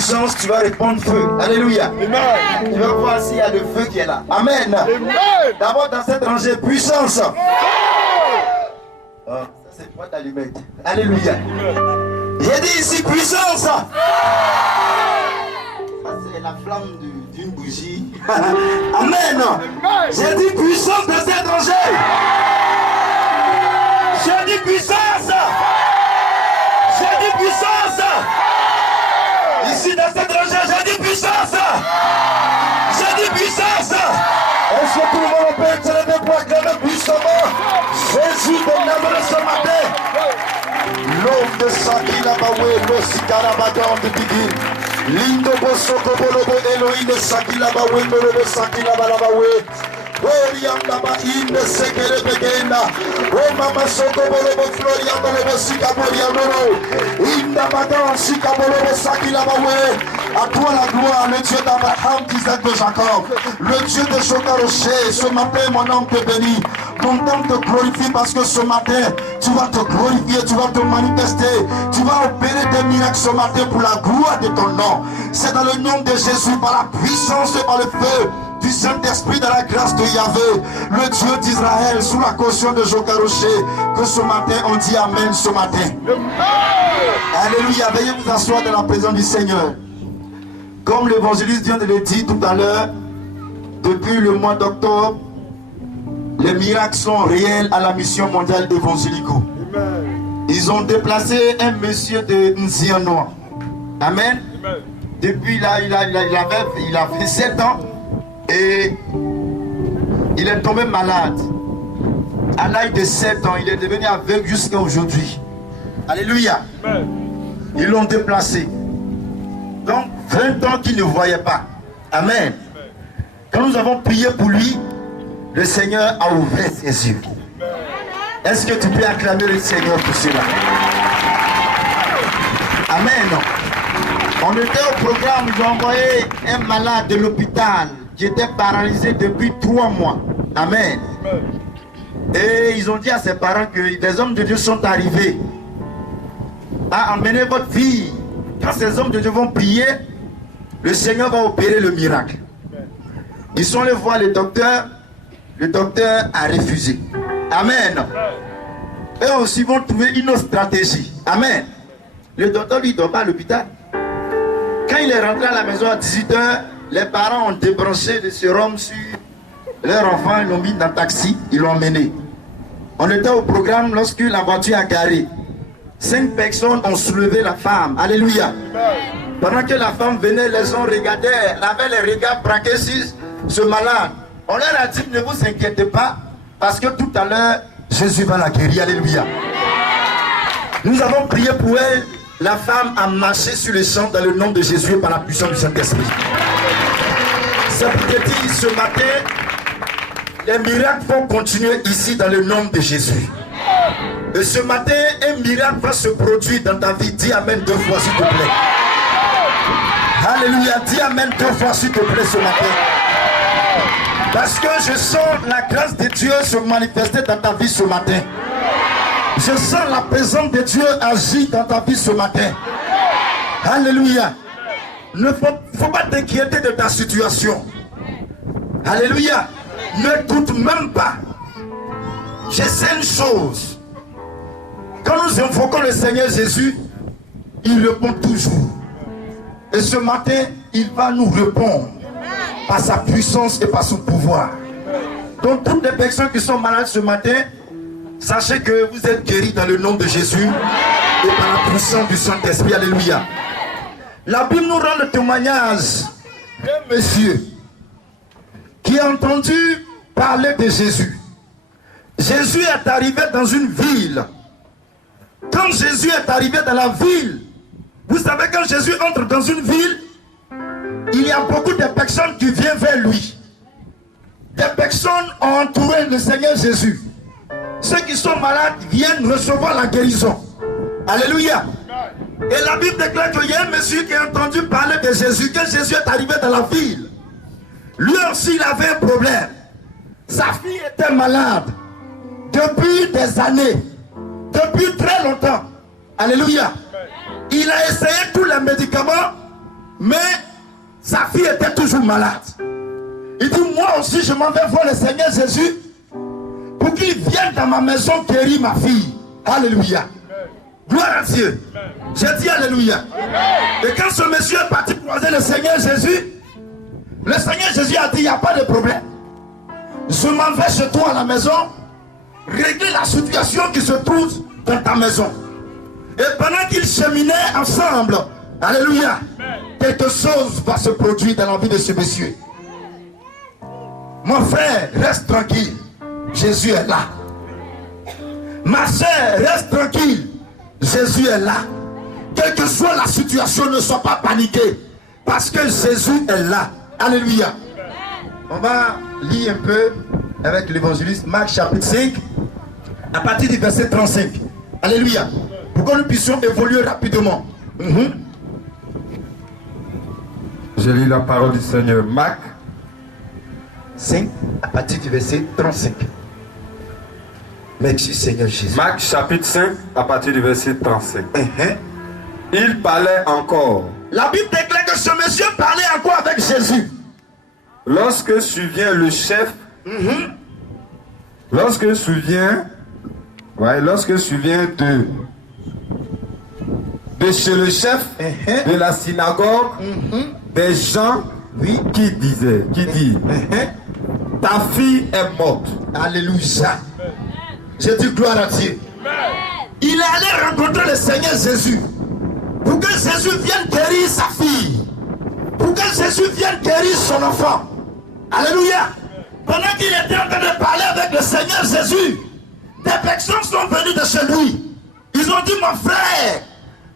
puissance, tu vas répondre feu. Alléluia. Amen. Tu vas voir s'il y a le feu qui est là. Amen. D'abord dans cette rangée, puissance. Ça c'est pas d'allumette. Alléluia. J'ai dit ici puissance. Ça c'est la flamme d'une bougie. Amen. J'ai dit puissance dans cette rangée. J'ai dit puissance. J'ai dit puissance. Ici dans cette rangée, j'ai dit puissance. J'ai dit puissance. Est-ce que tout le monde peut être levé pour acclamer puissamment Jésus de Nazareth ce matin? L'homme de Sakila Bawe, le Sikarabadon de Bigil. Lindo Bosoko Bolobo Elohim de Sakila Bawe, Bolobo Sakila Balabawe. Oriandaba in the Sekere Begenda. Oh Mama Soko Bolobo Florian Bolobo Sikaboriano. Indabadon Sikabolobo Sakila Bawe. À toi la gloire, le Dieu d'Abraham, d'Isaac, de Jacob, le Dieu de Chokaroché. Ce matin, mon âme te bénit. Mon âme te glorifie parce que ce matin, tu vas te glorifier, tu vas te manifester, tu vas opérer des miracles ce matin pour la gloire de ton nom. C'est dans le nom de Jésus, par la puissance et par le feu du Saint-Esprit, de la grâce de Yahvé, le Dieu d'Israël, sous la caution de Chokaroché, que ce matin, on dit Amen ce matin. Alléluia, veuillez vous asseoir dans la présence du Seigneur. Comme l'évangéliste vient de le dire tout à l'heure, depuis le mois d'octobre, les miracles sont réels à la mission mondiale évangélico. Ils ont déplacé un monsieur de Nzianoa. Amen. Depuis là, il a fait 7 ans et il est tombé malade. À l'âge de 7 ans, il est devenu aveugle jusqu'à aujourd'hui. Alléluia. Ils l'ont déplacé. Donc, 20 ans qu'il ne voyait pas. Amen. Quand nous avons prié pour lui, le Seigneur a ouvert ses yeux. Est-ce que tu peux acclamer le Seigneur pour cela? Amen. On était au programme, ils ont envoyé un malade de l'hôpital qui était paralysé depuis 3 mois. Amen. Et ils ont dit à ses parents que des hommes de Dieu sont arrivés à emmener votre fille. Quand ces hommes de Dieu vont prier, le Seigneur va opérer le miracle. Ils sont allés voir le docteur a refusé. Amen. Eux aussi vont trouver une autre stratégie. Amen. Le docteur lui ne dort pas à l'hôpital. Quand il est rentré à la maison à 18h, les parents ont débranché le sérum sur leur enfant, ils l'ont mis dans le taxi, ils l'ont emmené. On était au programme lorsque la voiture a garé. 5 personnes ont soulevé la femme. Alléluia. Pendant que la femme venait, les gens regardaient, elle avait les regards braqués sur ce malade. On leur a dit, ne vous inquiétez pas, parce que tout à l'heure, Jésus va la guérir. Alléluia. Nous avons prié pour elle. La femme a marché sur les champs dans le nom de Jésus et par la puissance du Saint-Esprit. C'est pour te dire, ce matin, les miracles vont continuer ici dans le nom de Jésus. Et ce matin, un miracle va se produire dans ta vie. Dis Amen 2 fois s'il te plaît. Alléluia. Dis Amen 2 fois s'il te plaît ce matin. Parce que je sens la grâce de Dieu se manifester dans ta vie ce matin. Je sens la présence de Dieu agir dans ta vie ce matin. Alléluia. Il ne faut pas t'inquiéter de ta situation. Alléluia. Ne doute même pas. Je sais une chose. Quand nous invoquons le Seigneur Jésus, il répond toujours. Et ce matin, il va nous répondre par sa puissance et par son pouvoir. Donc toutes les personnes qui sont malades ce matin, sachez que vous êtes guéris dans le nom de Jésus et par la puissance du Saint-Esprit. Alléluia. La Bible nous rend le témoignage d'un monsieur qui a entendu parler de Jésus. Jésus est arrivé dans une ville. Quand Jésus est arrivé dans la ville, vous savez, quand Jésus entre dans une ville, il y a beaucoup de personnes qui viennent vers lui. Des personnes ont entouré le Seigneur Jésus. Ceux qui sont malades viennent recevoir la guérison. Alléluia. Et la Bible déclare qu'il y a un monsieur qui a entendu parler de Jésus. Quand Jésus est arrivé dans la ville, lui aussi il avait un problème. Sa fille était malade depuis des années, depuis très longtemps. Alléluia. Il a essayé tous les médicaments, Mais sa fille était toujours malade. Il dit, moi aussi je m'en vais voir le Seigneur Jésus pour qu'il vienne dans ma maison guérir ma fille. Alléluia. Gloire à Dieu. J'ai dit alléluia. Et quand ce monsieur est parti croiser le Seigneur Jésus, le Seigneur Jésus a dit, il n'y a pas de problème. Je m'en vais chez toi à la maison, régler la situation qui se trouve dans ta maison. Et pendant qu'ils cheminaient ensemble, alléluia, quelque chose va se produire dans la vie de ce monsieur. Mon frère, reste tranquille. Jésus est là. Ma soeur, reste tranquille. Jésus est là. Quelle que soit la situation, ne sois pas paniqué. Parce que Jésus est là. Alléluia. On va lire un peu avec l'évangéliste Marc chapitre 5, à partir du verset 35. Alléluia. Pour que nous puissions évoluer rapidement. Je lis la parole du Seigneur. Marc 5, à partir du verset 35. Merci Seigneur Jésus. Marc chapitre 5, à partir du verset 35. Il parlait encore. La Bible déclare que ce monsieur parlait encore avec Jésus. Lorsque survient le chef, lorsque survient de chez le chef de la synagogue, des gens qui disent, ta fille est morte. Alléluia. J'ai dit gloire à Dieu. Il est allé rencontrer le Seigneur Jésus pour que Jésus vienne guérir sa fille, pour que Jésus vienne guérir son enfant. Alléluia. Pendant qu'il était en train de parler avec le Seigneur Jésus, des personnes sont venues de chez lui. Ils ont dit, mon frère,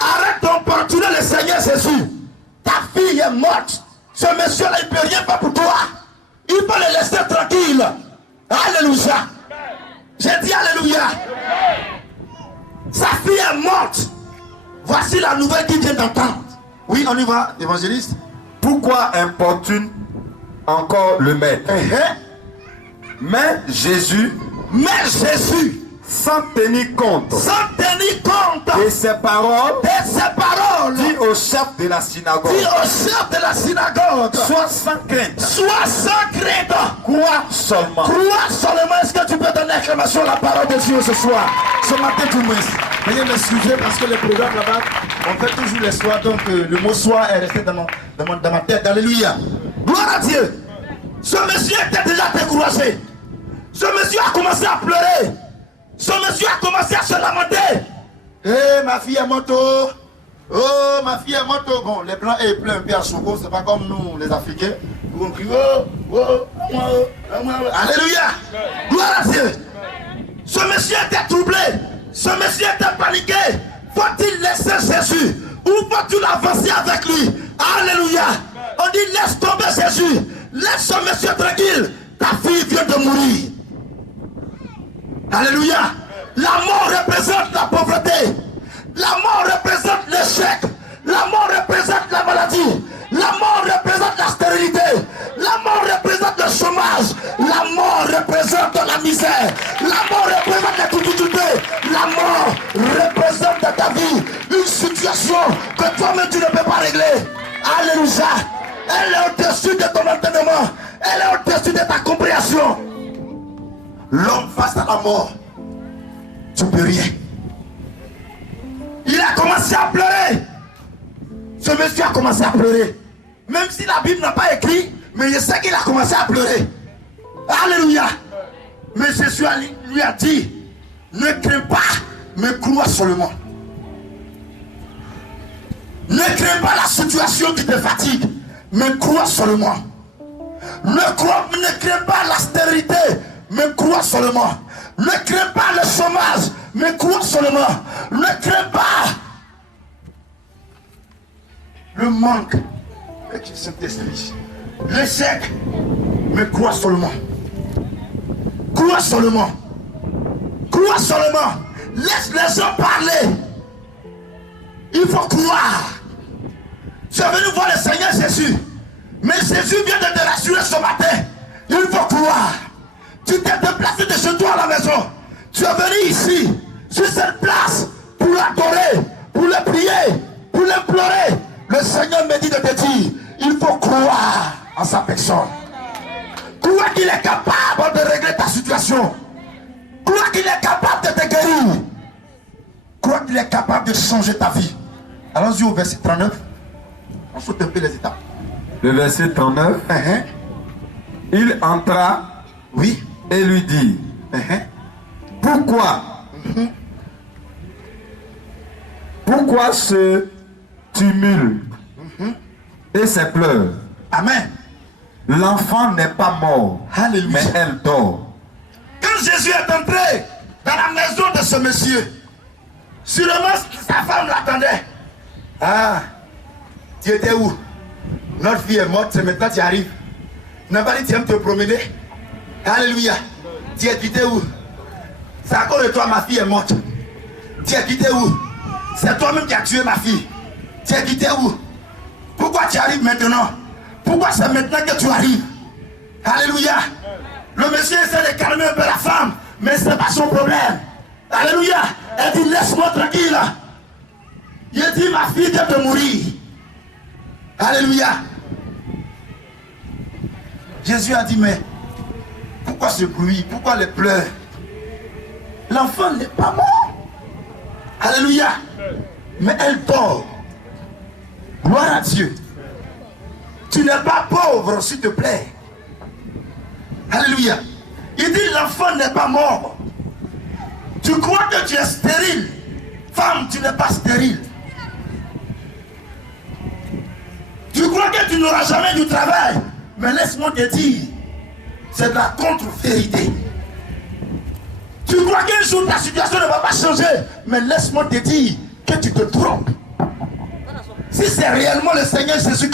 arrête d'importuner le Seigneur Jésus. Ta fille est morte. Ce monsieur-là, il ne peut rien faire pour toi. Il peut le laisser tranquille. Alléluia. J'ai dit alléluia. Sa fille est morte. Voici la nouvelle qu'il vient d'entendre. Oui, on y va, évangéliste. Pourquoi importune encore le maître? Mais Jésus, sans tenir compte de ses paroles, dit au chef de la synagogue, sois sans crainte, crois seulement. Est-ce que tu peux donner acclamation à la parole de Dieu ce soir, ce matin tout le monde? Veuillez m'excuser parce que le programme là-bas, on fait toujours les soirs, donc le mot soir est resté dans ma tête. Alléluia. Gloire à Dieu. Ce monsieur était déjà découragé. Ce monsieur a commencé à pleurer. Ce monsieur a commencé à se lamenter. Ma fille est morte. Oh, ma fille est morte. Bon, les blancs, ils pleurent un peu à Choco. C'est pas comme nous, les Africains. Où on crie, alléluia. Gloire à Dieu. Ce monsieur était troublé. Ce monsieur était paniqué. Faut-il laisser Jésus ou faut-il avancer avec lui? Alléluia. On dit, laisse tomber Jésus. Laisse ce monsieur tranquille. Ta fille vient de mourir. Alléluia. La mort représente la pauvreté. La mort représente l'échec. La mort représente la maladie. La mort représente la stérilité. La mort représente le chômage. La mort représente la misère. La mort représente la difficulté. La mort représente dans ta vie une situation que toi-même tu ne peux pas régler. Alléluia. Elle est au-dessus de ton entendement. Elle est au-dessus de ta compréhension. L'homme face à la mort, tu ne peux rien. Il a commencé à pleurer. Ce monsieur a commencé à pleurer. Même si la Bible n'a pas écrit, mais je sais qu'il a commencé à pleurer. Alléluia. Mais Jésus lui a dit, ne crains pas, mais crois seulement. Ne crains pas la situation qui te fatigue, mais crois seulement. Ne crains pas la stérilité, mais crois seulement. Ne crains pas le chômage, mais crois seulement. Ne crains pas le manque avec le Saint-Esprit, l'échec, mais crois seulement. Crois seulement. Crois seulement. Laisse les gens parler. Il faut croire. Tu es venu voir le Seigneur Jésus, mais Jésus vient de te rassurer ce matin. Il faut croire. Tu t'es déplacé de chez toi à la maison. Tu es venu ici, sur cette place, pour l'adorer, pour le prier, pour l'implorer. Le Seigneur me dit de te dire, il faut croire en sa personne. Croire qu'il est capable de régler ta situation. Croire qu'il est capable de te guérir. Croire qu'il est capable de changer ta vie. Allons-y au verset 39. On saute un peu les étapes. Le verset 39. Il entra, oui, et lui dit, pourquoi pourquoi ce tumulte et ces pleurs? Amen. L'enfant n'est pas mort, Alléluia. mais elle dort. Quand Jésus est entré dans la maison de ce monsieur, sûrement sa femme l'attendait. Ah, tu étais où? Notre fille est morte, c'est maintenant que tu arrives. N'a pas dit tu aimes te promener. Alléluia. Tu es quitté où? C'est à cause de toi, ma fille est morte. Tu es quitté où? C'est toi-même qui as tué ma fille. Tu es quitté où? Pourquoi tu arrives maintenant? Pourquoi c'est maintenant que tu arrives? Alléluia. Le monsieur essaie de calmer un peu la femme, mais ce n'est pas son problème. Alléluia. Elle dit laisse-moi tranquille. Il dit ma fille vient de mourir. Alléluia. Jésus a dit mais pourquoi ce bruit? Pourquoi les pleurs? L'enfant n'est pas mort. Alléluia. Mais elle dort. Gloire à Dieu. Tu n'es pas pauvre, s'il te plaît. Alléluia. Il dit l'enfant n'est pas mort. Tu crois que tu es stérile. Femme, tu n'es pas stérile. Tu crois que tu n'auras jamais du travail. Mais laisse-moi te dire, c'est de la contre-vérité. Tu crois qu'un jour ta situation ne va pas changer. Mais laisse-moi te dire que tu te trompes. Si c'est réellement le Seigneur Jésus